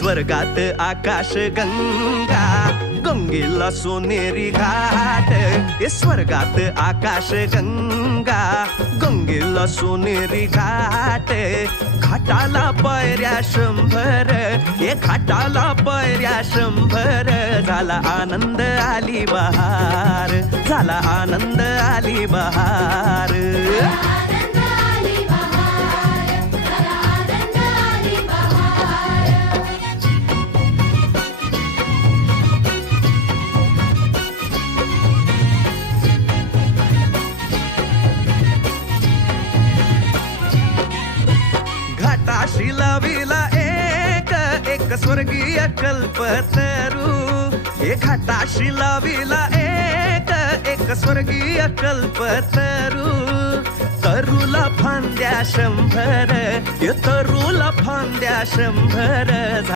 स्वर्गात आकाश गंगा, गंगेला सोनेरी घाट. स्वर्गात आकाश गंगा, गंगेला सोनेरी घाट. घाटाला पायऱ्या 100, घाटाला पायऱ्या 100. झाला आनंद आली बहार, झाला आनंद आली बहार. घाटाशी लाविला एक स्वर्गीय कल्पतरू. घाटाशी लाविला एक स्वर्गीय कल्पतरू. तरूला फांद्या 100, तरूला फांद्या 100.